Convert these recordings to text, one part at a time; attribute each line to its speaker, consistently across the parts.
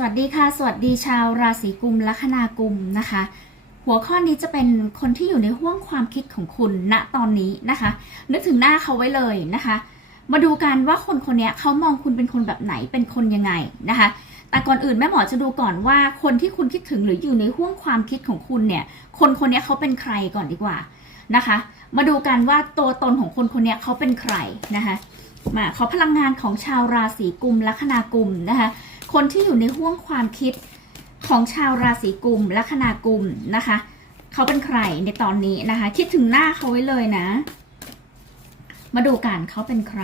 Speaker 1: สวัสดีค่ะ สวัสดีชาวราศีกุมลัคนากุมนะคะ หัวข้อนี้จะเป็นคนที่อยู่ในห่วงความคิดของคุณณตอนนี้นะคะ นึกถึงหน้าเขาไว้เลยนะคะ มาดูกันว่าคนคนนี้เขามองคุณเป็นคนแบบไหนเป็นคนยังไงนะคะ แต่ก่อนอื่นแม่หมอจะดูก่อนว่าคนที่คุณคิดถึงหรืออยู่ในห่วงความคิดของคุณเนี่ย คนคนนี้เขาเป็นใครก่อนดีกว่านะคะ มาดูกันว่าตัวตนของคนคนนี้เขาเป็นใครนะคะ มาขอพลังงานของชาวราศีกุมลัคนากุมนะคะ คนที่อยู่ในห่วงความคิดของชาวราศีกุมลัคนากุมนะคะ เขาเป็นใครในตอนนี้นะคะ คิดถึงหน้าเขาไว้เลยนะ มาดูกันเขาเป็นใคร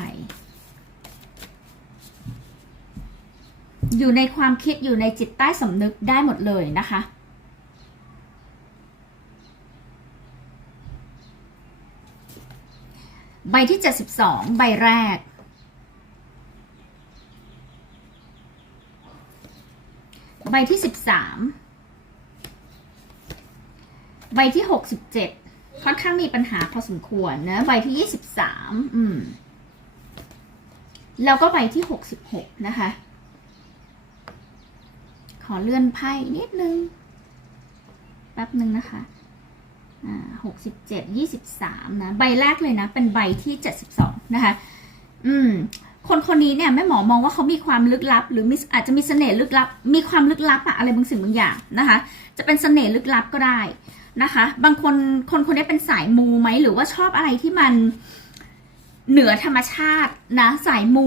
Speaker 1: อยู่ในความคิดอยู่ในจิตใต้สำนึกได้หมดเลยนะคะใบที่ 72 ใบแรก ใบที่13ใบที่67ค่อนข้างมีปัญหาพอสมควรนะใบที่23อืม แล้วก็ใบที่66นะคะ ขอเลื่อนไพ่นิดนึง แป๊บนึงนะคะหกสิบเจ็ดยี่สิบสามนะ ใบแรกเลยนะ เป็นใบที่เจ็ดสิบสองนะคะ อืม คนคนนี้เนี่ยแม่หมอมองว่าเขามีความลึกลับ หรือมีอาจจะมีเสน่ห์ลึกลับ มีความลึกลับอะอะไรบางสิ่งบางอย่างนะคะ จะเป็นเสน่ห์ลึกลับก็ได้นะคะ บางคนคนคนนี้เป็นสายมูไหมหรือว่าชอบอะไรที่มันเหนือธรรมชาตินะสายมู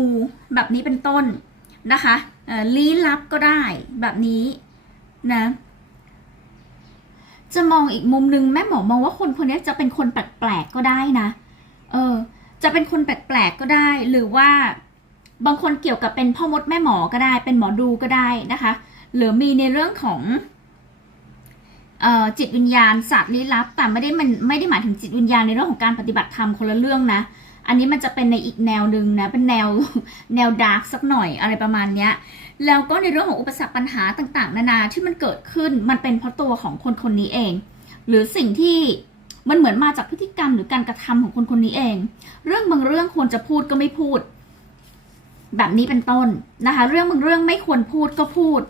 Speaker 1: แบบนี้เป็นต้นนะคะลี้ลับก็ได้แบบนี้นะจะมองอีกมุมหนึ่งแม่หมอมองว่าคนคนนี้จะเป็นคนแปลกๆก็ได้นะ เออ จะเป็นคนแปลกๆก็ได้ หรือว่า บางคนเกี่ยวกับเป็นพ่อมดแม่หมอก็ได้ เป็นหมอดูก็ได้นะคะ หรือมีในเรื่องของออจิตวิญญาณศาสตร์ลี้ลับ แต่ไม่ได้มันไม่ได้หมายถึงจิตวิญญาณในเรื่องของการปฏิบัติธรรมคนละเรื่องนะ อันนี้มันจะเป็นในอีกแนวหนึ่งนะ เป็นแนวแนวดาร์กสักหน่อยอะไรประมาณเนี้ย แล้วก็ในเรื่องของอุปสรรคปัญหาต่างๆ นานาที่มันเกิดขึ้นมันเป็นเพราะตัวของคนคนนี้เอง หรือสิ่งที่มันเหมือนมาจากพฤติกรรมหรือการกระทำของคนคนนี้เอง เรื่องบางเรื่องควรจะพูดก็ไม่พูด แบบนี้เป็นต้นนะคะ เรื่องบางเรื่องไม่ควรพูดก็พูด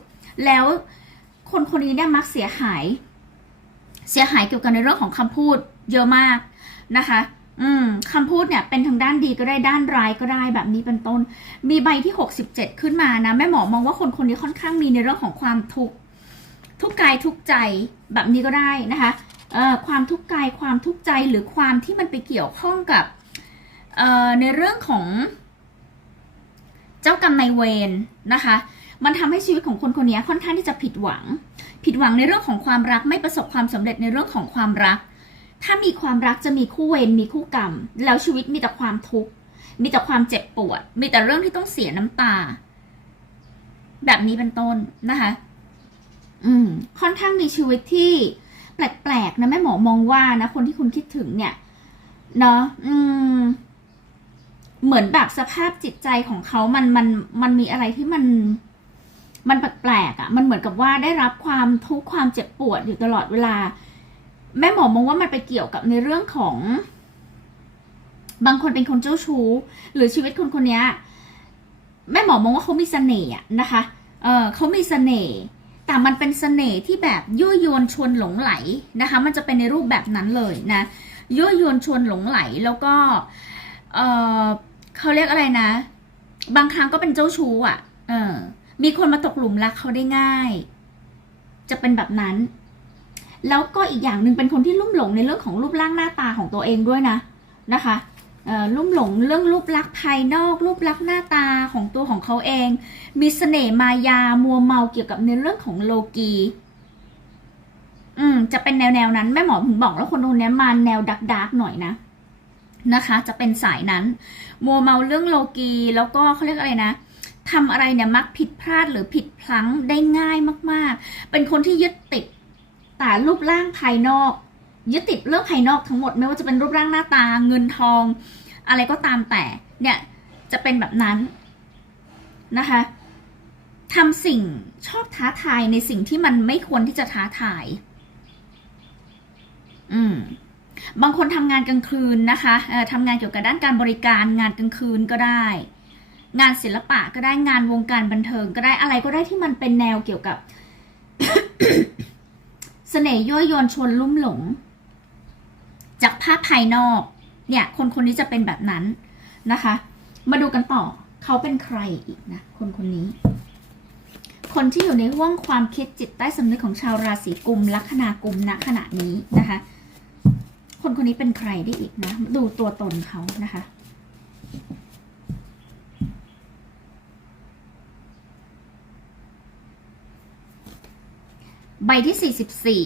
Speaker 1: แล้วคนคนนี้เนี่ยมักเสียหาย เสียหายเกี่ยวกับในเรื่องของคำพูดเยอะมากนะคะ อืมคำพูดเนี่ยเป็นทางด้านดีก็ได้ด้านร้ายก็ได้แบบนี้เป็นต้น มีใบที่ 67 ขึ้นมานะแม่หมอมองว่าคนคนนี้ค่อนข้างมีในเรื่องของความทุกข์ทุกกายทุกใจแบบนี้ก็ได้นะคะเอ่อความทุกข์กายความทุกข์ใจหรือความที่มันไปเกี่ยวข้องกับเอ่อในเรื่องของ จ้ากรรมนายเวรนะคะ มันทำให้ชีวิตของคนคนนี้ค่อนข้างที่จะผิดหวัง ผิดหวังในเรื่องของความรักไม่ประสบความสำเร็จในเรื่องของความรัก ถ้ามีความรักจะมีคู่เวรมีคู่กรรม แล้วชีวิตมีแต่ความทุกข์มีแต่ความเจ็บปวด มีแต่เรื่องที่ต้องเสียน้ำตา แบบนี้เป็นต้นนะคะ อืม ค่อนข้างมีชีวิตที่แปลกๆนะแม่หมอมองว่านะคนที่คุณคิดถึงเนี่ย เนาะอืม เหมือนแบบสภาพจิตใจของเขามันมันมันมีอะไรที่มัน มันแปลกๆอะ่ะ มันเหมือนกับว่าได้รับความทุกข์ความเจ็บปวดอยู่ตลอดเวลา แม่หมอมองว่ามันไปเกี่ยวกับในเรื่องของ บางคนเป็นคนเจ้าชู้ หรือชีวิตคนคนนี้แม่หมอมองว่าเขามีเสน่ห์นะคะ เออเขามีเสน่ห์ แต่มันเป็นเสน่ห์ที่แบบยั่วยวนชวนหลงไหลนะคะ มันจะเป็นในรูปแบบนั้นเลยนะ ยั่วยวนชวนหลงไหลแล้วก็ เออ เขาเรียกอะไรนะ บางครั้งก็เป็นเจ้าชู้อะ เออ มีคนมาตกหลุมรักเขาได้ง่าย จะเป็นแบบนั้น แล้วก็อีกอย่างหนึ่งเป็นคนที่ลุ่มหลงในเรื่องของรูปร่างหน้าตาของตัวเองด้วยนะนะคะเออลุ่มหลงเรื่องรูปลักษณ์ภายนอกรูปลักษณ์หน้าตาของตัวของเขาเอง มีเสน่ห์มายามัวเมาเกี่ยวกับในเรื่องของโลกี อืม จะเป็นแนวแนวนั้นแม่หมอถึงบอกแล้วคนคนนี้มาแนวดักดักหน่อยนะ นะคะ จะเป็นสายนั้นมัวเมาเรื่องโลกีแล้วก็เขาเรียกอะไรนะทำอะไรเนี่ยมักผิดพลาดหรือผิดพลั้งได้ง่ายมากๆ เป็นคนที่ยึดติดแต่รูปร่างภายนอก ยึดติดเรื่องภายนอกทั้งหมด ไม่ว่าจะเป็นรูปร่างหน้าตาเงินทอง อะไรก็ตามแต่เนี่ยจะเป็นแบบนั้นนะคะทำสิ่งชอบท้าทายในสิ่งที่มันไม่ควรที่จะท้าทาย อืม บางคนทำงานกลางคืนนะคะทำงานเกี่ยวกับด้านการบริการงานกลางคืนก็ได้ งานศิลปะก็ได้งานวงการบันเทิงก็ได้อะไรก็ได้ที่มันเป็นแนวเกี่ยวกับเสน่ห์ยั่วยวนชวนลุ่มหลง จากภาพภายนอก เนี่ย คนคนนี้จะเป็นแบบนั้นนะคะ มาดูกันต่อเขาเป็นใครอีกนะ คนคนนี้ คนที่อยู่ในห่วงความคิดจิตใต้สำนึกของชาวราศีกุมลัคนากุมณขณะนี้นะคะ คนคนนี้เป็นใครได้อีกนะ ดูตัวตนเขานะคะ ใบที่สี่สิบสี่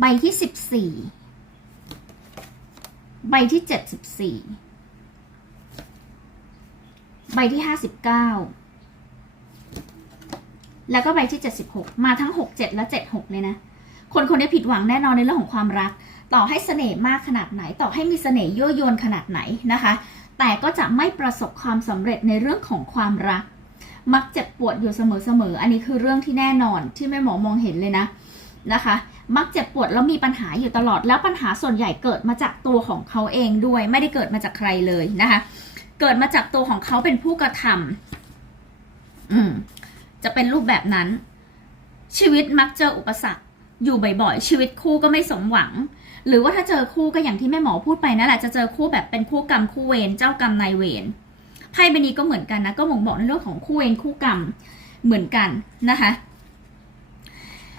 Speaker 1: ใบที่สิบสี่ใบที่เจ็ดสิบสี่ใบที่ห้าสิบเก้าแล้วก็ใบที่เจ็ดสิบหกมาทั้งหกเจ็ดและเจ็ดหกเลยนะ คนคนนี้ผิดหวังแน่นอนในเรื่องของความรัก ต่อให้เสน่ห์มากขนาดไหน ต่อให้มีเสน่ห์ยั่วยวนขนาดไหนนะคะ แต่ก็จะไม่ประสบความสำเร็จในเรื่องของความรัก มักเจ็บปวดอยู่เสมอๆอันนี้คือเรื่องที่แน่นอนที่แม่หมอมองเห็นเลยนะนะคะ มักเจ็บปวดแล้วมีปัญหาอยู่ตลอด แล้วปัญหาส่วนใหญ่เกิดมาจากตัวของเขาเองด้วย ไม่ได้เกิดมาจากใครเลยนะคะ เกิดมาจากตัวของเขาเป็นผู้กระทำอืมจะเป็นรูปแบบนั้น ชีวิตมักเจออุปสรรค อยู่บ่อยๆ ชีวิตคู่ก็ไม่สมหวัง หรือว่าถ้าเจอคู่ก็อย่างที่แม่หมอพูดไปนั่นแหละจะเจอคู่แบบเป็นคู่กรรมคู่เวรเจ้ากรรมนายเวรไพ่ใบนี้ก็เหมือนกันนะก็บ่งบอกในเรื่องของคู่เวรคู่กรรมเหมือนกันนะคะ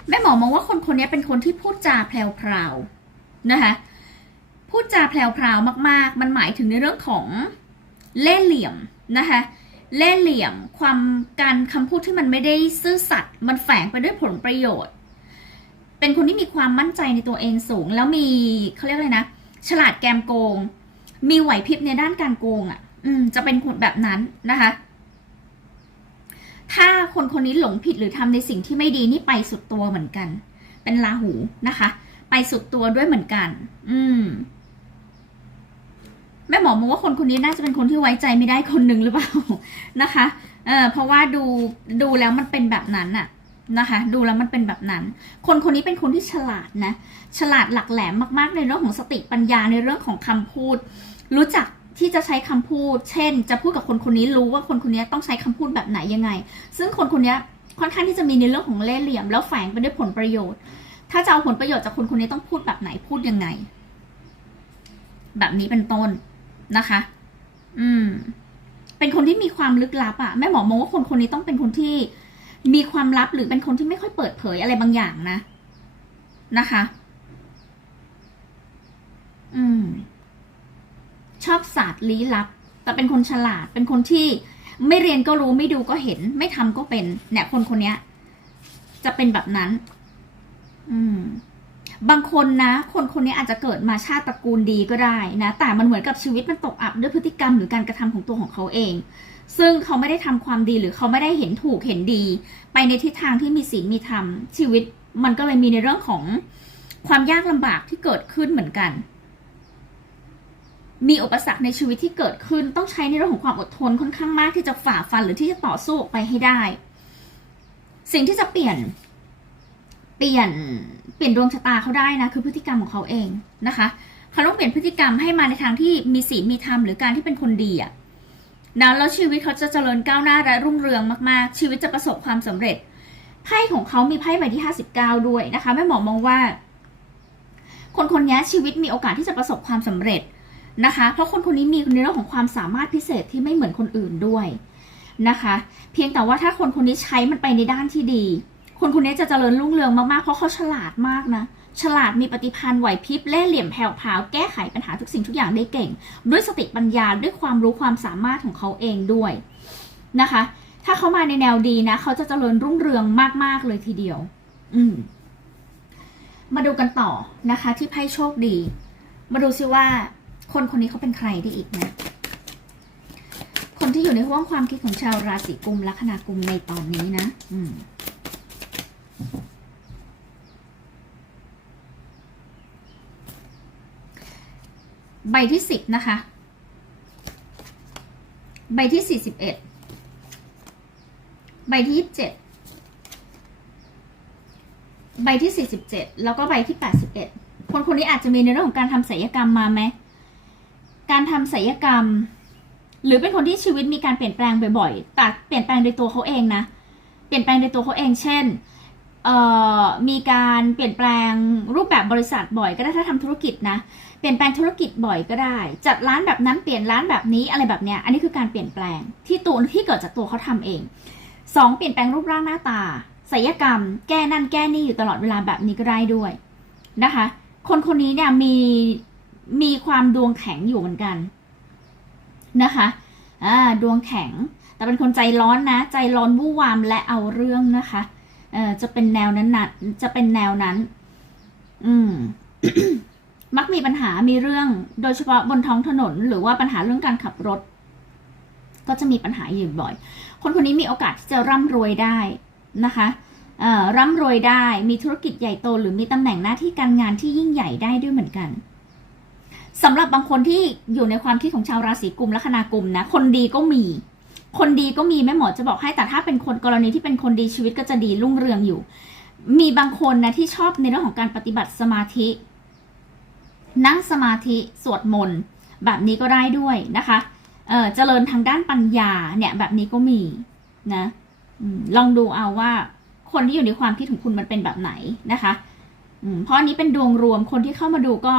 Speaker 1: แม่หมอมองว่าคนคนนี้เป็นคนที่พูดจาแพรวๆนะคะพูดจาแพรวๆมาก ๆ มันหมายถึงในเรื่องของเล่ห์เหลี่ยมนะคะเล่ห์เหลี่ยมความการคำพูดที่มันไม่ได้ซื่อสัตย์มันแฝงไปด้วยผลประโยชน์ เป็นคนที่มีความมั่นใจในตัวเองสูง แล้วมีเขาเรียกอะไรนะ ฉลาดแกมโกง มีไหวพริบในด้านการโกงอะ่ะ อืม จะเป็นคนแบบนั้นนะคะ ถ้าคนคนนี้หลงผิดหรือทำในสิ่งที่ไม่ดีนี่ไปสุดตัวเหมือนกัน เป็นลาหูนะคะ ไปสุดตัวด้วยเหมือนกัน อืมแม่หมอมองว่าคนคนนี้น่าจะเป็นคนที่ไว้ใจไม่ได้คนหนึ่งหรือเปล่านะคะ เออเพราะว่าดูดูแล้วมันเป็นแบบนั้นอะ นะคะ ดูแล้วมันเป็นแบบนั้น คนคนนี้เป็นคนที่ฉลาดนะ ฉลาดหลักแหลมมากๆ ในเรื่องของสติปัญญาในเรื่องของคำพูด รู้จักที่จะใช้คำพูด เช่น จะพูดกับคนคนนี้รู้ว่าคนคนนี้ต้องใช้คำพูดแบบไหนยังไง ซึ่งคนคนนี้ค่อนข้างที่จะมีในเรื่องของเล่ห์เหลี่ยม แล้วแฝงไปด้วยผลประโยชน์ ถ้าจะเอาผลประโยชน์จากคนคนนี้ต้องพูดแบบไหนพูดยังไง แบบนี้เป็นต้นนะคะ อืม เป็นคนที่มีความลึกลับอะแม่หมอมองว่าคนคนนี้ต้องเป็นคนที่ มีความลับหรือเป็นคนที่ไม่ค่อยเปิดเผยอะไรบางอย่างนะ นะคะ อืม ชอบศาสตร์ลี้ลับ แต่เป็นคนฉลาด เป็นคนที่ไม่เรียนก็รู้ไม่ดูก็เห็น ไม่ทำก็เป็น เนี่ย คนคนนี้จะเป็นแบบนั้น อืม บางคนนะ คนคนนี้อาจจะเกิดมาชาติตระกูลดีก็ได้นะ แต่มันเหมือนกับชีวิตมันตกอับด้วยพฤติกรรมหรือการกระทำของตัวของเขาเอง ซึ่งเขาไม่ได้ทำความดีหรือเขาไม่ได้เห็นถูกเห็นดี ไปในทิศทางที่มีศีลมีธรรมชีวิต มันก็เลยมีในเรื่องของความยากลำบากที่เกิดขึ้นเหมือนกัน มีอุปสรรคในชีวิตที่เกิดขึ้นต้องใช้ในเรื่องของความอดทนค่อนข้างมากที่จะฝ่าฟันหรือที่จะต่อสู้ออกไปให้ได้ สิ่งที่จะเปลี่ยน เปลี่ยนเปลี่ยนดวงชะตาเขาได้นะคือพฤติกรรมของเขาเองนะคะเขาต้องเปลี่ยนพฤติกรรมให้มาในทางที่มีศีลมีธรรมหรือการที่เป็นคนดีอะ นะแล้วชีวิตเขาจะเจริญก้าวหน้าและรุ่งเรืองมาก ๆ ชีวิตจะประสบความสำเร็จไพ่ของเขามีไพ่ใบที่ห้าสิบเก้าด้วยนะคะแม่หมอมองว่า คนคนนี้ชีวิตมีโอกาสที่จะประสบความสำเร็จนะคะ เพราะคนคนนี้มีในเรื่องของความสามารถพิเศษที่ไม่เหมือนคนอื่นด้วยนะคะ เพียงแต่ว่าถ้าคนคนนี้ใช้มันไปในด้านที่ดี คนคนนี้จะเจริญรุ่งเรืองมาก ๆ เพราะเขาฉลาดมากนะ ฉลาดมีปฏิภาณไหวพริบเล่เหลี่ยมแผ่วพาวแก้ไขปัญหาทุกสิ่งทุกอย่างได้เก่ง ด้วยสติปัญญาด้วยความรู้ความสามารถของเขาเองด้วยนะคะ ถ้าเขามาในแนวดีนะ เขาจะเจริญรุ่งเรืองมาก ๆ เลยทีเดียว อืม มาดูกันต่อนะคะ ที่ไพ่โชคดี มาดูซิว่า คนคนนี้เขาเป็นใครได้อีกนะคนที่อยู่ในห้วงความคิดของชาวราศีกุมลัคนากุมในตอนนี้นะ อืม ใบที่สิบนะคะ ใบที่สี่สิบเอ็ดใบที่ยี่สิบเจ็ดใบที่สี่สิบเจ็ดแล้วก็ใบที่แปดสิบเอ็ดคนคนนี้อาจจะมีในเรื่องของการทำศัลยกรรมมาไหมการทำศัลยกรรม หรือเป็นคนที่ชีวิตมีการเปลี่ยนแปลงบ่อยๆแต่เปลี่ยนแปลงโดยตัวเขาเองนะ เปลี่ยนแปลงโดยตัวเขาเอง เช่นมีการเปลี่ยนแปลงรูปแบบบริษัทบ่อย ก็ได้ถ้าทำธุรกิจนะ เปลี่ยนแปลงธุรกิจบ่อยก็ได้ จัดร้านแบบนั้นเปลี่ยนร้านแบบนี้อะไรแบบเนี้ยอันนี้คือการเปลี่ยนแปลงที่ตัวที่เกิดจากตัวเขาทำเองสองเปลี่ยนแปลงรูปร่างหน้าตาศัลยกรรม แก้นั่นแก้นี่อยู่ตลอดเวลาแบบนี้ก็ได้ด้วยนะคะ คนคนนี้เนี่ยมีมีความดวงแข็งอยู่เหมือนกันนะคะอ่าดวงแข็ง แต่เป็นคนใจร้อนนะ ใจร้อนวู่วามและเอาเรื่องนะคะเออจะเป็นแนวนั้นนะจะเป็นแนวนั้น อืม มักมีปัญหา มีเรื่อง โดยเฉพาะบนท้องถนน หรือว่าปัญหาเรื่องการขับรถ ก็จะมีปัญหาอยู่บ่อย คนคนนี้มีโอกาสที่จะร่ำรวยได้นะคะร่ำรวยได้ มีธุรกิจใหญ่โต หรือมีตำแหน่งหน้าที่การงานที่ยิ่งใหญ่ได้ด้วยเหมือนกันสำหรับบางคนที่อยู่ในความคิดของชาวราศีกุมและคณากุมนะ คนดีก็มี คนดีก็มีแม่หมอจะบอกให้แต่ถ้าเป็นคนกรณีที่เป็นคนดีชีวิตก็จะดีรุ่งเรืองอยู่ มีบางคนนะที่ชอบในเรื่องของการปฏิบัติสมาธิ นั่งสมาธิสวดมนต์แบบนี้ก็ได้ด้วยนะคะ เออเจริญทางด้านปัญญาเนี่ยแบบนี้ก็มีนะลองดูเอาว่าคนที่อยู่ในความคิดของคุณมันเป็นแบบไหนนะคะเพราะอันนี้เป็นดวงรวมคนที่เข้ามาดูก็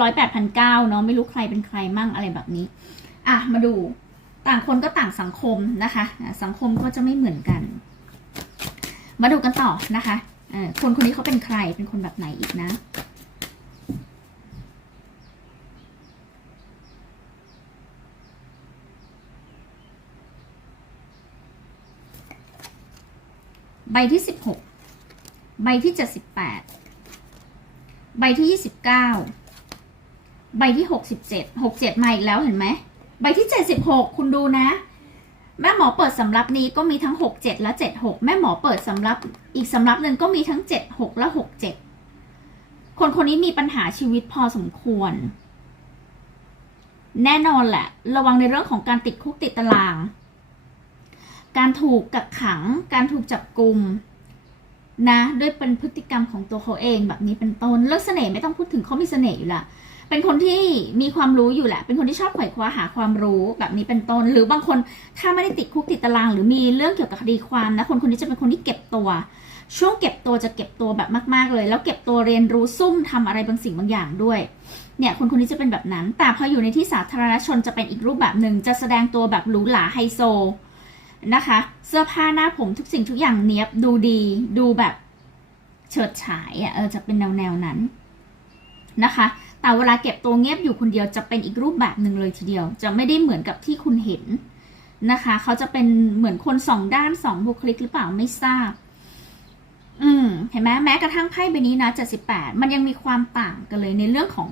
Speaker 1: ร้อยแปดพันเก้าเนาะไม่รู้ใครเป็นใครมั่งอะไรแบบนี้ อะมาดูต่างคนก็ต่างสังคมนะคะ สังคมก็จะไม่เหมือนกัน มาดูกันต่อนะคะคนคนนี้เขาเป็นใครเป็นคนแบบไหนอีกนะ ใบที่สิบหกใบที่เจ็ดสิบแปดใบที่ยี่สิบเก้าใบที่หกสิบเจ็ดหกเจ็ดมาอีกแล้วเห็นไหมใบที่เจ็ดสิบหกคุณดูนะ แม่หมอเปิดสำรับนี้ก็มีทั้งหกเจ็ดและเจ็ดหกแม่หมอเปิดสำรับอีกสำรับหนึ่งก็มีทั้งเจ็ดหกและหกเจ็ดคนคนนี้มีปัญหาชีวิตพอสมควร แน่นอนแหละ ระวังในเรื่องของการติดคุกติดตาราง การถูกกักขัง การถูกจับกลุ่มนะด้วยเป็นพฤติกรรมของตัวเขาเองแบบนี้เป็นต้นเรื่องเสน่ห์ไม่ต้องพูดถึงเขามีเสน่ห์อยู่ละเป็นคนที่มีความรู้อยู่แหละ เป็นคนที่ชอบไขว่คว้าหาความรู้แบบนี้เป็นต้น หรือบางคนถ้าไม่ได้ติดคุกติดตาราง หรือมีเรื่องเกี่ยวกับคดีความนะคนคนนี้จะเป็นคนที่เก็บตัว ช่วงเก็บตัวจะเก็บตัวแบบมากๆเลย แล้วเก็บตัวเรียนรู้ซุ่มทำอะไรบางสิ่งบางอย่างด้วย เนี่ยคนคนนี้จะเป็นแบบนั้น แต่พออยู่ในที่สาธารณชนจะเป็นอีกรูปแบบหนึ่งจะแสดงตัวแบบหรูหราไฮโซ นะคะ เสื้อผ้าหน้าผมทุกสิ่งทุกอย่างเนี้ยบดูดีดูแบบเฉิดฉายอะเออจะเป็นแนวแนวนั้นนะคะ แต่เวลาเก็บตัวเงียบอยู่คนเดียวจะเป็นอีกรูปแบบหนึ่งเลยทีเดียว จะไม่ได้เหมือนกับที่คุณเห็นนะคะ เขาจะเป็นเหมือนคนสองด้านสองบุคลิกหรือเปล่าไม่ทราบ อืมเห็นไหมแม้กระทั่งไพ่ใบนี้นะ78 มันยังมีความต่างกันเลยในเรื่องของ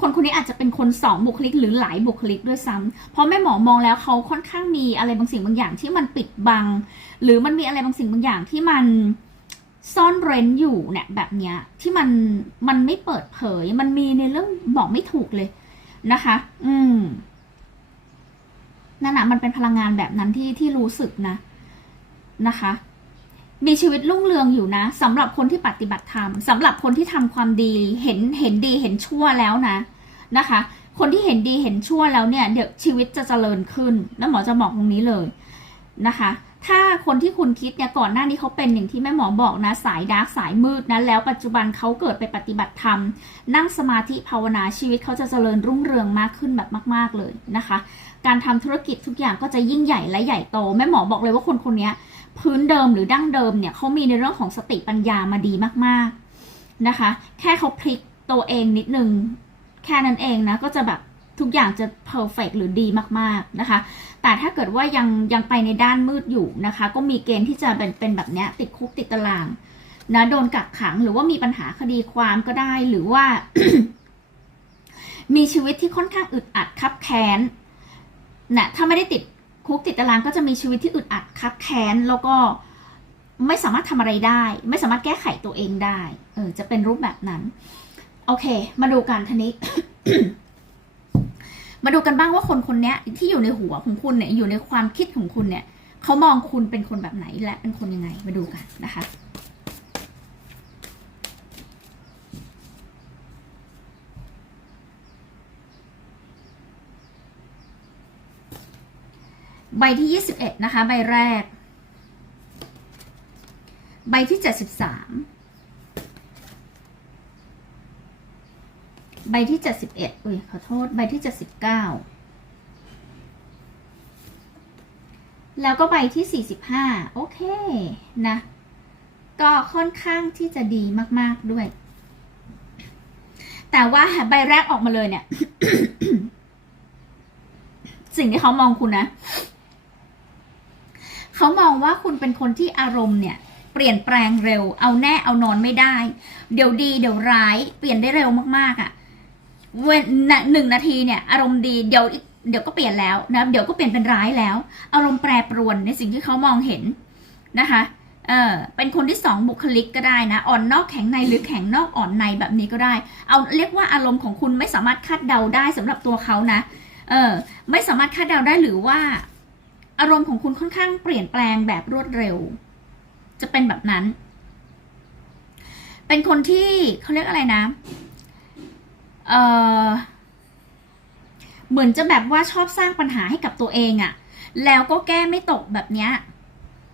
Speaker 1: คนคนนี้อาจจะเป็นคนสองบุคลิกหรือหลายบุคลิกด้วยซ้ำเพราะแม่หมอมองแล้วเขาค่อนข้างมีอะไรบางสิ่งบางอย่างที่มันปิดบัง หรือมันมีอะไรบางสิ่งบางอย่างที่มันซ่อนเร้นอยู่เนี่ยแบบเนี้ยที่มันมันไม่เปิดเผย มันมีในเรื่องบอกไม่ถูกเลยนะคะ อืมนั่นแหะมันเป็นพลังงานแบบนั้นที่ที่รู้สึกนะนะคะ มีชีวิตรุ่งเรืองอยู่นะสำหรับคนที่ปฏิบัติธรรมสำหรับคนที่ทำความดีเห็นเห็นดีเห็นชั่วแล้วนะนะคะ คนที่เห็นดีเห็นชั่วแล้วเนี่ยเดี๋ยวชีวิตจะเจริญขึ้นแล้วหมอจะบอกตรงนี้เลยนะคะ ถ้าคนที่คุณคิดเนี่ยก่อนหน้านี้เขาเป็นอย่างที่แม่หมอบอกนะสายดาร์กสายมืดนะแล้วปัจจุบันเขาเกิดไปปฏิบัติธรรม นั่งสมาธิภาวนาชีวิตเขาจะเจริญรุ่งเรืองมากขึ้นแบบมาก ๆเลยนะคะ การทำธุรกิจทุกอย่างก็จะยิ่งใหญ่และใหญ่โตแม่หมอบอกเลยว่าคนคนนี้ พื้นเดิมหรือดั้งเดิมเนี่ยเขามีในเรื่องของสติปัญญามาดีมากๆนะคะ แค่เขาพลิกตัวเองนิดนึงแค่นั้นเองนะก็จะแบบทุกอย่างจะเพอร์เฟกหรือดีมากๆนะคะ แต่ถ้าเกิดว่ายังยังไปในด้านมืดอยู่นะคะ ก็มีเกณฑ์ที่จะเป็นเป็นแบบเนี้ยติดคุกติดตารางนะโดนกักขังหรือว่ามีปัญหาคดีความก็ได้หรือว่า มีชีวิตที่ค่อนข้างอึดอัดคับแค้นนะถ้าไม่ได้ติด คุกติดตารางก็จะมีชีวิตที่อึดอัดคับแค้นแล้วก็ไม่สามารถทำอะไรได้ ไม่สามารถแก้ไขตัวเองได้ เออ จะเป็นรูปแบบนั้น โอเค มาดูกันทีนี้ มาดูกันบ้างว่าคนคนนี้ที่อยู่ในหัวของคุณเนี่ย อยู่ในความคิดของคุณเนี่ย เขามองคุณเป็นคนแบบไหนและเป็นคนยังไง มาดูกันนะคะ ใบที่ยี่สิบเอ็ดนะคะ ใบแรก ใบที่เจ็ดสิบสามใบที่เจ็ดสิบเอ็ดอุ้ยขอโทษ ใบที่เจ็ดสิบเก้าแล้วก็ใบที่สี่สิบห้าโอเค นะ ก็ค่อนข้างที่จะดีมาก ๆ ด้วย แต่ว่าใบแรกออกมาเลยเนี่ย สิ่งที่เขามองคุณนะ คุณเป็นคนที่อารมณ์เนี่ยเปลี่ยนแปลงเร็ว เอาแน่เอานอนไม่ได้ เดี๋ยวดีเดี๋ยวร้ายเปลี่ยนได้เร็วมากๆอะ่ะเว้นหนึ่งนาทีเนี่ยอารมณ์ดีเดี๋ยวเดี๋ยวก็เปลี่ยนแล้วนะเดี๋ยวก็เปลี่ยนเป็นร้ายแล้ว อารมณ์แปรปรวนในสิ่งที่เขามองเห็นนะคะเออเป็นคนที่สองบุคลิกก็ได้นะอ่อนนอกแข็งในหรือแข็งนอกอ่อนในแบบนี้ก็ได้ เอาเรียกว่าอารมณ์ของคุณไม่สามารถคาดเดาได้สำหรับตัวเขานะเออไม่สามารถคาดเดาได้หรือว่า อารมณ์ของคุณค่อนข้างเปลี่ยนแปลงแบบรวดเร็ว จะเป็นแบบนั้น เป็นคนที่เขาเรียกอะไรนะ เออเหมือนจะแบบว่าชอบสร้างปัญหาให้กับตัวเองอะแล้วก็แก้ไม่ตกแบบเนี้ย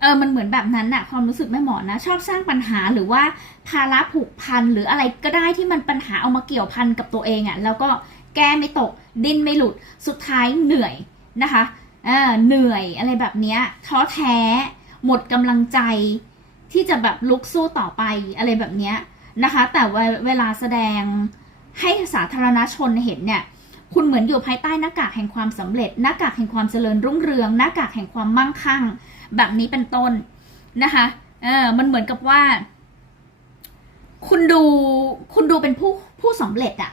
Speaker 1: เออ มันเหมือนแบบนั้นอะความรู้สึกแม่หมอนะ ชอบสร้างปัญหาหรือว่าภาระผูกพันหรืออะไรก็ได้ที่มันปัญหาเอามาเกี่ยวพันกับตัวเองอะแล้วก็แก้ไม่ตก ดิ้นไม่หลุด สุดท้ายเหนื่อยนะคะ เออเหนื่อยอะไรแบบเนี้ยท้อแท้ หมดกำลังใจ ที่จะแบบลุกสู้ต่อไปอะไรแบบเนี้ยนะคะ แต่ว่าเวลาแสดงให้สาธารณชนเห็นเนี่ยคุณเหมือนอยู่ภายใต้หน้ากากแห่งความสำเร็จ หน้ากากแห่งความเจริญรุ่งเรือง หน้ากากแห่งความมั่งคั่ง แบบนี้เป็นต้นนะคะเออมันเหมือนกับว่า คุณดูคุณดูเป็นผู้ผู้สำเร็จอะ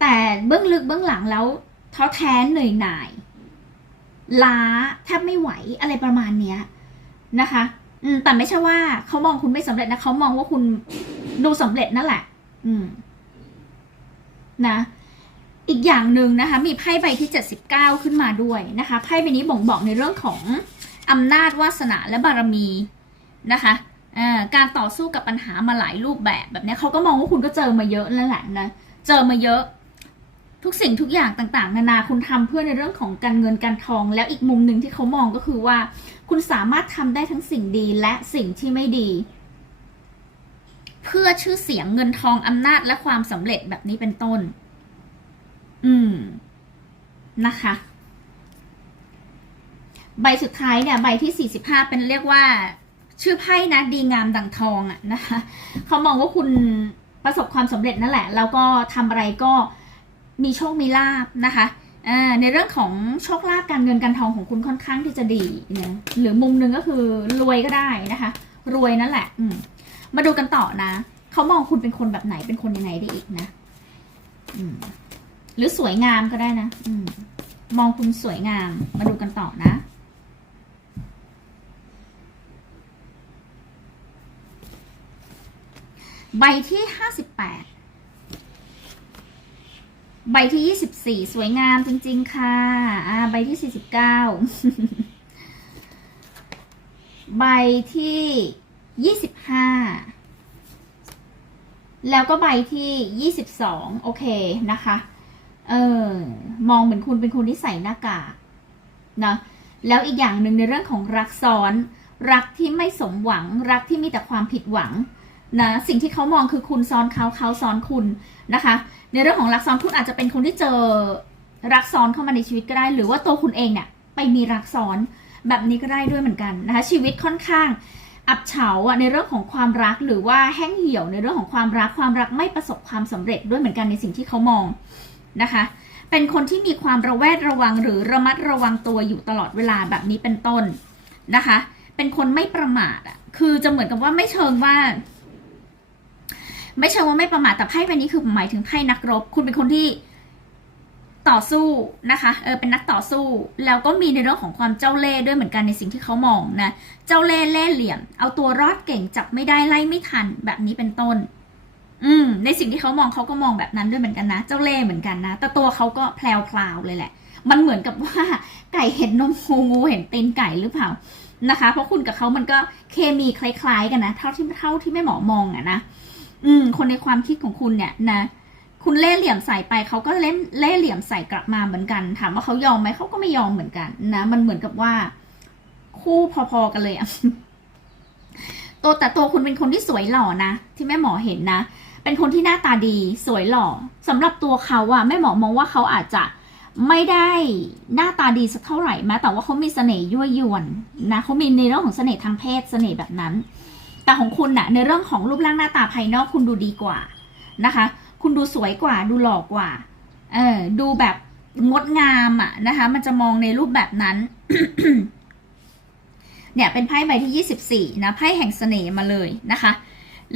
Speaker 1: แต่เบื้องลึกเบื้องหลังแล้วท้อแท้เหนื่อยหน่าย ล้าแทบไม่ไหวอะไรประมาณเนี้ยนะคะอืมแต่ไม่ใช่ว่าเขามองคุณไม่สำเร็จนะเขามองว่าคุณดูสำเร็จนั่นแหละ อืม นะ อีกอย่างหนึ่งนะคะ มีไพ่ใบที่79ขึ้นมาด้วยนะคะไพ่ใบนี้บ่งบอกในเรื่องของอำนาจวาสนาและบารมีนะคะการต่อสู้กับปัญหามาหลายรูปแบบแบบนี้เขาก็มองว่าคุณก็เจอมาเยอะแล้วแหละนะเจอมาเยอะ ทุกสิ่งทุกอย่างต่างๆ นานาคุณทำเพื่อในเรื่องของการเงินการทอง แล้วอีกมุมหนึ่งที่เขามองก็คือว่า คุณสามารถทำได้ทั้งสิ่งดีและสิ่งที่ไม่ดี เพื่อชื่อเสียงเงินทองอำนาจและความสำเร็จแบบนี้เป็นต้น อืมนะคะ ใบสุดท้ายเนี่ย ใบที่45เป็นเรียกว่า ชื่อไพ่นะ ดีงามดังทองอะนะคะเขามองว่าคุณประสบความสำเร็จนั่นแหละ แล้วก็ทำอะไรก็ มีโชคมีลาบนะคะอ่าในเรื่องของโชคลาภการเงินการทองของคุณค่อนข้างที่จะดีนะหรือมุมหนึ่งก็คือรวยก็ได้นะคะ รวยนั่นแหละอืมมาดูกันต่อนะเขามองคุณเป็นคนแบบไหนเป็นคนยังไงได้อีกนะอืมหรือสวยงามก็ได้นะอืมมองคุณสวยงาม มาดูกันต่อนะใบที่ห้าสิบแปด ใบที่ยี่สิบสี่สวยงามจริง ๆ ค่ะ อ่า ใบที่สี่สิบเก้าใบที่ยี่สิบห้าแล้วก็ใบที่ยี่สิบสองโอเคนะคะ เออ มองเหมือนคุณเป็นคนที่ใส่หน้ากากนะแล้วอีกอย่างหนึ่งในเรื่องของรักซ้อน รักที่ไม่สมหวัง รักที่มีแต่ความผิดหวัง นะสิ่งที่เขามองคือคุณซ้อนเขาเขาซ้อนคุณนะคะ ในเรื่องของรักซ้อนคุณอาจจะเป็นคนที่เจอรักซ้อนเข้ามาในชีวิตก็ได้ หรือว่าตัวคุณเองเนี่ยไปมีรักซ้อนแบบนี้ก็ได้ด้วยเหมือนกันนะคะ ชีวิตค่อนข้างอับเฉาในเรื่องของความรักหรือว่าแห้งเหี่ยวในเรื่องของความรักความรักไม่ประสบความสำเร็จด้วยเหมือนกันในสิ่งที่เขามองนะคะ เป็นคนที่มีความระแวดระวังหรือระมัดระวังตัวอยู่ตลอดเวลาแบบนี้เป็นต้นนะคะ เป็นคนไม่ประมาทอะคือจะเหมือนกับว่าไม่เชิงว่า ไม่เชิงว่าไม่ประมาทแต่ไพ่ใบนี้คือหมายถึงไพ่นักรบ คุณเป็นคนที่ต่อสู้นะคะเออเป็นนักต่อสู้ แล้วก็มีในเรื่องของความเจ้าเล่ห์ด้วยเหมือนกันในสิ่งที่เขามองนะ เจ้าเล่ห์เล่ห์เหลี่ยม เอาตัวรอดเก่งจับไม่ได้ไล่ไม่ทันแบบนี้เป็นต้น อืม ในสิ่งที่เขามองเขาก็มองแบบนั้นด้วยเหมือนกันนะ เจ้าเล่ห์เหมือนกันนะ แต่ตัวเขาก็แพลวพลาวเลยแหละ มันเหมือนกับว่าไก่เห็นนมงูงูเห็นตีนไก่หรือเปล่านะคะ เพราะคุณกับเขามันก็เคมีคล้าย ๆ กันนะ เท่าที่เท่าที่แม่หมอมองอะนะ อืม คนในความคิดของคุณเนี่ยนะ คุณเล่เหลี่ยมใส่ไปเขาก็เล่เล่ห์เหลี่ยมใส่กลับมาเหมือนกัน ถามว่าเขายอมไหมเขาก็ไม่ยอมเหมือนกัน นะ มันเหมือนกับว่า คู่พอๆกันเลยอะตัวแต่ตัวคุณเป็นคนที่สวยหล่อนะที่แม่หมอเห็นนะ เป็นคนที่หน้าตาดีสวยหล่อสำหรับตัวเขาอะแม่หมอมองว่าเขาอาจจะไม่ได้หน้าตาดีสักเท่าไหร่แม้แต่ว่าเขามีเสน่ห์ยั่วยวนนะเขามีในเรื่องของเสน่ห์ทางเพศเสน่ห์แบบนั้น แต่ของคุณน่ะในเรื่องของรูปร่างหน้าตาภายนอกคุณดูดีกว่านะคะ คุณดูสวยกว่า ดูหล่อกว่า เออดูแบบงดงามอะนะคะ มันจะมองในรูปแบบนั้น เนี่ยเป็นไพ่ใบที่ 24 นะไพ่แห่งเสน่ห์มาเลยนะคะ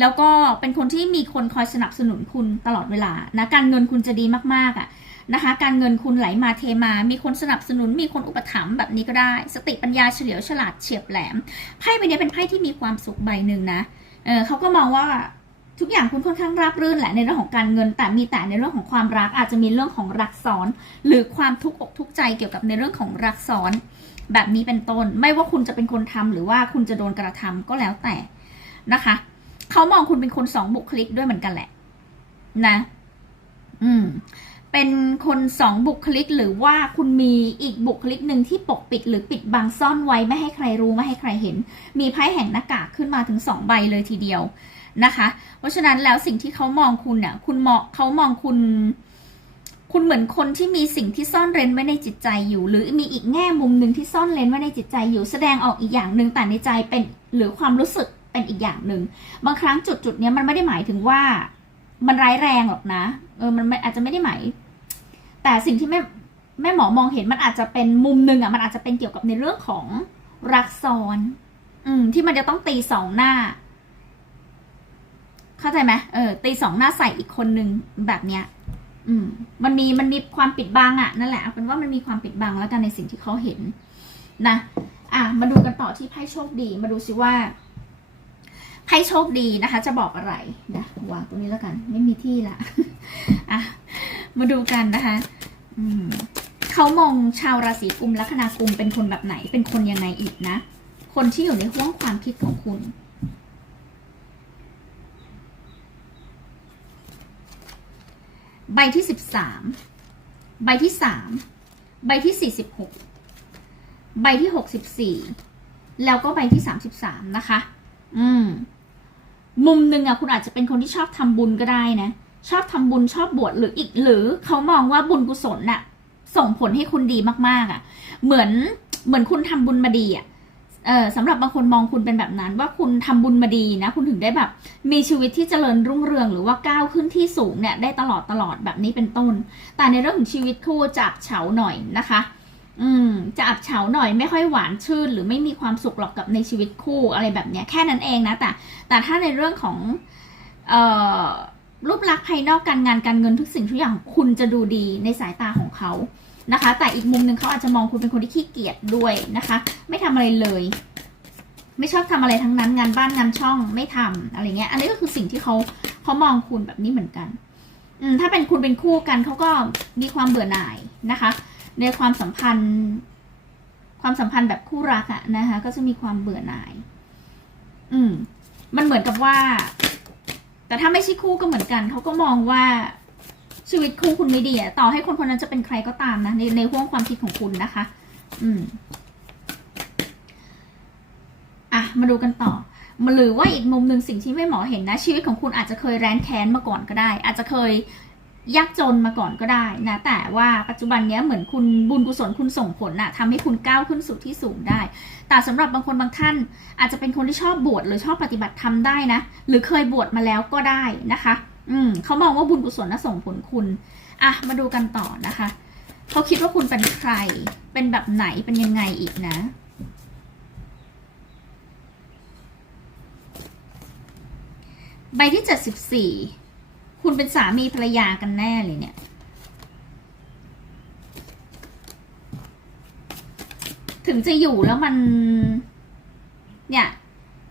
Speaker 1: แล้วก็เป็นคนที่มีคนคอยสนับสนุนคุณตลอดเวลานะการเงินคุณจะดีมากๆอะ นะคะ การเงินคุณไหลมาเทมา มีคนสนับสนุน มีคนอุปถัมภ์แบบนี้ก็ได้ สติปัญญาเฉลียวฉลาดเฉียบแหลม ไพ่ใบนี้เป็นไพ่ที่มีความสุขใบหนึ่งนะ เออเขาก็มองว่าทุกอย่างคุณค่อนข้างราบรื่นแหละในเรื่องของการเงิน แต่มีแต่ในเรื่องของความรักอาจจะมีเรื่องของรักซ้อน หรือความทุกข์อกทุกข์ใจเกี่ยวกับในเรื่องของรักซ้อน แบบนี้เป็นต้น ไม่ว่าคุณจะเป็นคนทำหรือว่าคุณจะโดนกระทำก็แล้วแต่นะคะเขามองคุณเป็นคนสองบุคลิกด้วยเหมือนกันแหละ นะ อืม เป็นคนสองบุคลิก หรือว่าคุณมีอีกบุคลิกหนึ่งที่ปกปิดหรือปิดบังซ่อนไว้ไม่ให้ใครรู้ไม่ให้ใครเห็น มีไพ่แห่งหน้ากากขึ้นมาถึงสองใบเลยทีเดียวนะคะ เพราะฉะนั้นแล้วสิ่งที่เขามองคุณเนี่ยคุณเหมองเขามองคุณ คุณเหมือนคนที่มีสิ่งที่ซ่อนเร้นไว้ในจิตใจอยู่ หรือมีอีกแง่มุมหนึ่งที่ซ่อนเร้นไว้ในจิตใจอยู่ แสดงออกอีกอย่างหนึ่งแต่ในใจเป็นหรือความรู้สึกเป็นอีกอย่างหนึ่งบางครั้งจุดจุดนี้มันไม่ได้หมายถึงว่ามันร้ายแรงหรอกนะ เออ มันอาจจะไม่ได้หมาย แต่สิ่งที่แม่แม่หมอมองเห็นมันอาจจะเป็นมุมหนึ่งอะมันอาจจะเป็นเกี่ยวกับในเรื่องของรักซ้อน อืม ที่มันจะต้องตีสองหน้า เข้าใจไหมเออตีสองหน้าใส่อีกคนนึงแบบเนี้ย อืม มันมีมันมีความปิดบังอะนั่นแหละเอาเป็นว่ามันมีความปิดบังแล้วกันในสิ่งที่เขาเห็น นะอะมาดูกันต่อที่ไพ่โชคดี มาดูซิว่าไพ่โชคดีนะคะ จะบอกอะไรนะวางตรงนี้แล้วกัน ไม่มีที่ละอะมาดูกันนะคะ เขามองชาวราศีกุมลัคนากุมเป็นคนแบบไหน เป็นคนยังไงอีกนะ คนที่อยู่ในห้วงความคิดของคุณ ใบที่สิบสาม ใบที่สาม ใบที่สี่สิบหก ใบที่หกสิบสี่ แล้วก็ใบที่สามสิบสามนะคะ อืม มุมหนึ่งอะคุณอาจจะเป็นคนที่ชอบทำบุญก็ได้นะ ชอบทำบุญชอบบวชหรืออีกหรือเขามองว่าบุญกุศลน่ะ ส่งผลให้คุณดีมากๆอะ่ะ เหมือนเหมือนคุณทำบุญมาดีอะ่ะเออสำหรับบางคนมองคุณเป็นแบบนั้น ว่าคุณทำบุญมาดีนะ คุณถึงได้แบบ มีชีวิตที่เจริญรุ่งเรืองหรือว่าก้าวขึ้นที่สูงเนี่ยได้ตลอดตลอดแบบนี้เป็นต้น แต่ในเรื่องของชีวิตคู่จะอับเฉาหน่อยนะคะ อืมจะอับเฉาหน่อยไม่ค่อยหวานชื่น หรือไม่มีความสุขหรอกกับในชีวิตคู่อะไรแบบเนี้ยแค่นั้นเองนะแต่แต่ถ้าในเรื่องของ เอ่อ รูปลักษณ์ภายนอกการงานการเงินทุกสิ่งทุกอย่างคุณจะดูดีในสายตาของเขานะคะ แต่อีกมุมหนึ่งเขาอาจจะมองคุณเป็นคนที่ขี้เกียจด้วยนะคะ ไม่ทำอะไรเลย ไม่ชอบทำอะไรทั้งนั้นงานบ้านงานช่องไม่ทำอะไรเงี้ย อันนี้ก็คือสิ่งที่เขาเขามองคุณแบบนี้เหมือนกันอืมถ้าเป็นคุณเป็นคู่กันเขาก็มีความเบื่อหน่ายนะคะ ในความสัมพันธ์ ความสัมพันธ์แบบคู่รักอะนะคะ ก็จะมีความเบื่อหน่าย อืม มันเหมือนกับว่า แต่ถ้าไม่ใช่คู่ก็เหมือนกัน เขาก็มองว่าชีวิตคู่คุณไม่ดีอะต่อให้คนคนนั้นจะเป็นใครก็ตามนะในในห่วงความคิดของคุณนะคะ อืม อะ มาดูกันต่อมาหรือว่าอีกมุมหนึ่งสิ่งที่ไม่หมอเห็นนะ ชีวิตของคุณอาจจะเคยแร้นแค้นมาก่อนก็ได้ อาจจะเคย ยากจนมาก่อนก็ได้นะ แต่ว่าปัจจุบันเนี้ยเหมือนคุณบุญกุศลคุณส่งผลอะทำให้คุณก้าวขึ้นสู่ที่สูงได้ แต่สำหรับบางคนบางท่าน อาจจะเป็นคนที่ชอบบวชหรือชอบปฏิบัติธรรมได้นะ หรือเคยบวชมาแล้วก็ได้นะคะ อืมเขามองว่าบุญกุศลน่ะส่งผลคุณ อะ มาดูกันต่อนะคะ เขาคิดว่าคุณเป็นใคร เป็นแบบไหน เป็นยังไงอีกนะใบที่เจ็ดสิบสี่ คุณเป็นสามีภรรยากันแน่เลยเนี่ย ถึงจะอยู่แล้วมัน เนี่ย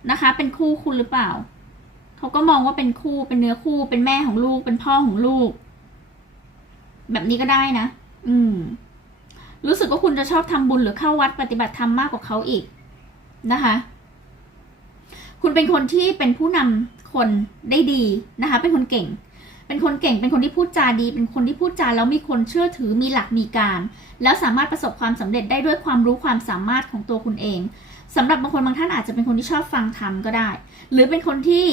Speaker 1: นะคะ เป็นคู่คุณหรือเปล่า เขาก็มองว่าเป็นคู่เป็นเนื้อคู่เป็นแม่ของลูกเป็นพ่อของลูก แบบนี้ก็ได้นะ อืม รู้สึกว่าคุณจะชอบทำบุญหรือเข้าวัดปฏิบัติธรรมมากกว่าเขาอีกนะคะ คุณเป็นคนที่เป็นผู้นำคนได้ดีนะคะ เป็นคนเก่ง เป็นคนเก่ง เป็นคนที่พูดจาดี เป็นคนที่พูดจาแล้วมีคนเชื่อถือ มีหลัก มีการ แล้วสามารถประสบความสำเร็จได้ด้วยความรู้ความสามารถของตัวคุณเองสำหรับบางคนบางท่านอาจจะเป็นคนที่ชอบฟังธรรมก็ได้ หรือเป็นคนที่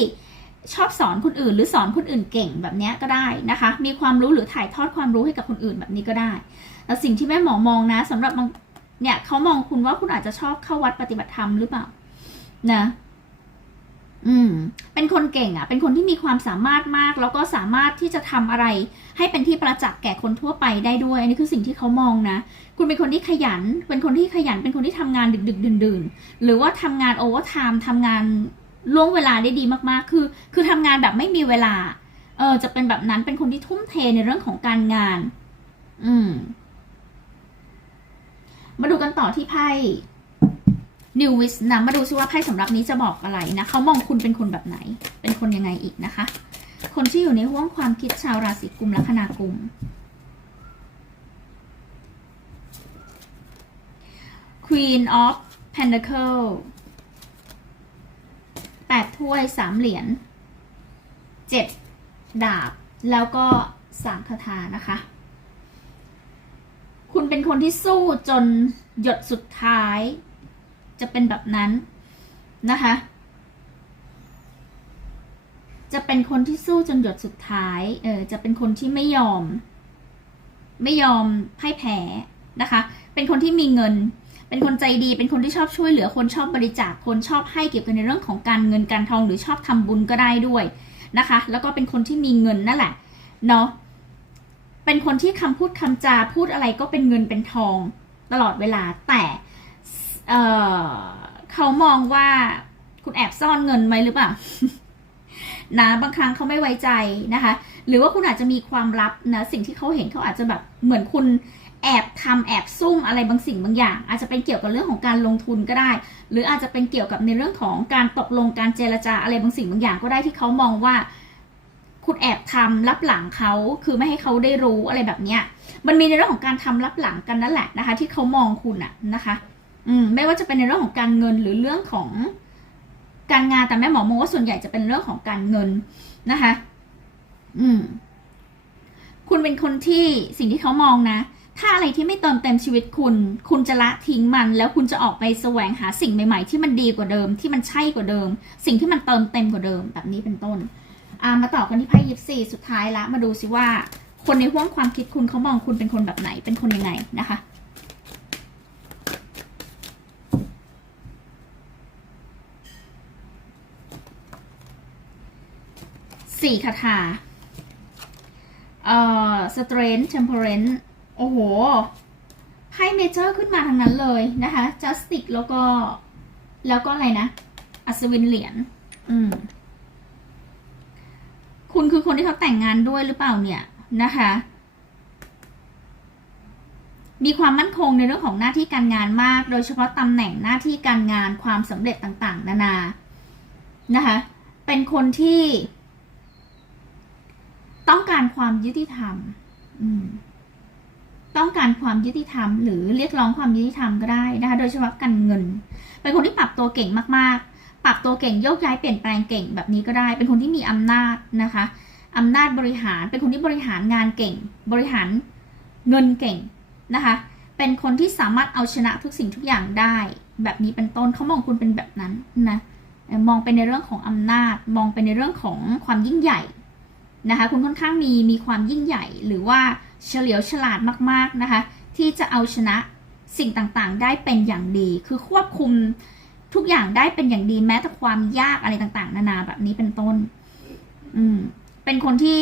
Speaker 1: ชอบสอนคนอื่น หรือสอนคนอื่นเก่งแบบเนี้ยก็ได้นะคะ มีความรู้หรือถ่ายทอดความรู้ให้กับคนอื่นแบบนี้ก็ได้ แต่สิ่งที่แม่หมอมองนะสำหรับบางเนี่ยเขามองคุณว่าคุณอาจจะชอบเข้าวัดปฏิบัติธรรมหรือเปล่านะ อืม เป็นคนเก่งอะ เป็นคนที่มีความสามารถมาก แล้วก็สามารถที่จะทำอะไร ให้เป็นที่ประจักษ์แก่คนทั่วไปได้ด้วย อันนี้คือสิ่งที่เขามองนะ คุณเป็นคนที่ขยัน เป็นคนที่ขยัน เป็นคนที่ทำงานดึกดึกดื่นดื่นหรือว่าทำงานโอเวอร์ไทม์ทำงานล่วงเวลาได้ดีมากๆ คือ คือทำงานแบบไม่มีเวลา เออ จะเป็นแบบนั้น เป็นคนที่ทุ่มเทในเรื่องของการงาน อืม มาดูกันต่อที่ไพ่ นิววิสนะมาดูซิว่าไพ่สำหรับนี้จะบอกอะไรนะเขามองคุณเป็นคนแบบไหน เป็นคนยังไงอีกนะคะ คนที่อยู่ในห้วงความคิดชาวราศีกุมลัคนากุม Queen of Pentacle แปดถ้วยสามเหรียญเจ็ดดาบ แล้วก็สามคาถานะคะ คุณเป็นคนที่สู้จนหยดสุดท้าย จะเป็นแบบนั้นนะคะ จะเป็นคนที่สู้จนหยดสุดท้าย เออ จะเป็นคนที่ไม่ยอม ไม่ยอมพ่ายแพ้นะคะ เป็นคนที่มีเงิน เป็นคนใจดี เป็นคนที่ชอบช่วยเหลือ คนชอบบริจาค คนชอบให้เกี่ยวกับในเรื่องของการเงินการทองหรือชอบทำบุญก็ได้ด้วยนะคะ แล้วก็เป็นคนที่มีเงินนั่นแหละ เนาะ เป็นคนที่คำพูดคำจาพูดอะไรก็เป็นเงินเป็นทอง ตลอดเวลา แต่ เออเขามองว่าคุณแอบซ่อนเงินไว้หรือเปล่านะบางครั้งเขาไม่ไว้ใจนะคะ หรือว่าคุณอาจจะมีความลับนะสิ่งที่เขาเห็นเขาอาจจะแบบเหมือนคุณแอบทำแอบซุ่มอะไรบางสิ่งบางอย่าง อาจจะเป็นเกี่ยวกับเรื่องของการลงทุนก็ได้ หรืออาจจะเป็นเกี่ยวกับในเรื่องของการตกลงการเจรจาอะไรบางสิ่งบางอย่างก็ได้ที่เขามองว่า คุณแอบทำลับหลังเขาคือไม่ให้เขาได้รู้อะไรแบบเนี้ยมันมีในเรื่องของการทำลับหลังกันนั่นแหละนะคะ ที่เขามองคุณอะนะคะ อืมไม่ว่าจะเป็นในเรื่องของการเงินหรือเรื่องของการงานแต่แม่หมอมองว่าส่วนใหญ่จะเป็นเรื่องของการเงินนะคะ อืม คุณเป็นคนที่สิ่งที่เขามองนะ ถ้าอะไรที่ไม่เติมเต็มชีวิตคุณ คุณจะละทิ้งมัน แล้วคุณจะออกไปแสวงหาสิ่งใหม่ ๆ ที่มันดีกว่าเดิม ที่มันใช่กว่าเดิม สิ่งที่มันเติมเต็มกว่าเดิม แบบนี้เป็นต้น อ่ามาต่อกันที่ไพ่ยิปซีสุดท้ายละ มาดูสิว่า คนในห้วงความคิดคุณเขามองคุณเป็นคนแบบไหน เป็นคนยังไงนะคะ สี่คาถา เอ่อ strength temperance โอ้โห ไพ่เมเจอร์ขึ้นมาทางนั้นเลยนะคะ justice แล้วก็ แล้วก็อะไรนะ อัศวินเหรียญ อืม คุณคือคนที่เขาแต่งงานด้วยหรือเปล่าเนี่ยนะคะ มีความมั่นคงในเรื่องของหน้าที่การงานมาก โดยเฉพาะตำแหน่งหน้าที่การงานความสำเร็จต่าง ๆ นานา นะคะ เป็นคนที่ ต้องการความยุติธรรมมต้องการความยุติธรรม หรือเรียกร้องความยุติธรรมก็ได้นะคะ โดยเฉพาะการเงิน เป็นคนที่ปรับตัวเก่งมากๆ ปรับตัวเก่งโยกย้ายเปลี่ยนแปลงเก่งแบบนี้ก็ได้ เป็นคนที่มีอำนาจนะคะอำนาจบริหาร เป็นคนที่บริหารงานเก่ง บริหารเงินเก่งนะคะ เป็นคนที่สามารถเอาชนะทุกสิ่งทุกอย่างได้ แบบนี้เป็นต้นเขามองคุณเป็นแบบนั้นนะ มองเป็นในเรื่องของอำนาจ มองเป็นในเรื่องของความยิ่งใหญ่ นะคะคุณค่อนข้างมีมีความยิ่งใหญ่หรือว่าเฉลียวฉลาดมากๆนะคะ ที่จะเอาชนะสิ่งต่างๆ ได้เป็นอย่างดี คือควบคุมทุกอย่างได้เป็นอย่างดีแม้แต่ความยากอะไรต่างๆ นานาแบบนี้เป็นต้น อืม เป็นคนที่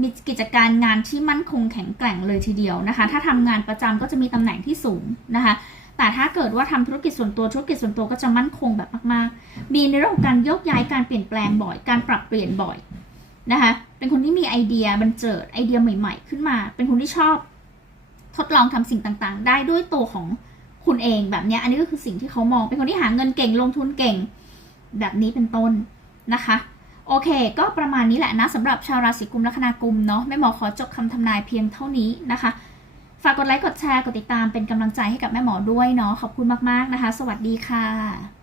Speaker 1: มีกิจการงานที่มั่นคงแข็งแกร่งเลยทีเดียวนะคะ ถ้าทำงานประจำก็จะมีตำแหน่งที่สูงนะคะ แต่ถ้าเกิดว่าทำธุรกิจส่วนตัวธุรกิจส่วนตัวก็จะมั่นคงแบบมาก ๆ มีในเรื่องของการยกย้ายการเปลี่ยนแปลงบ่อย การปรับเปลี่ยนบ่อยนะคะ เป็นคนที่มีไอเดียบันเจิดไอเดียใหม่ ๆ ขึ้นมา เป็นคนที่ชอบ ทดลองทำสิ่งต่างๆ ได้ด้วยตัวของคุณเองแบบนี้อันนี้ก็คือสิ่งที่เขามอง เป็นคนที่หาเงินเก่งลงทุนเก่ง แบบนี้เป็นต้นนะคะ โอเค ก็ประมาณนี้แหละนะสำหรับชาวราศีกุมลัคนากุมเนาะแม่หมอขอจบคำทำนายเพียงเท่านี้นะคะ ฝากกดไลค์กดแชร์กดติดตามเป็นกำลังใจให้กับแม่หมอด้วยเนาะขอบคุณมากๆนะคะ สวัสดีค่ะ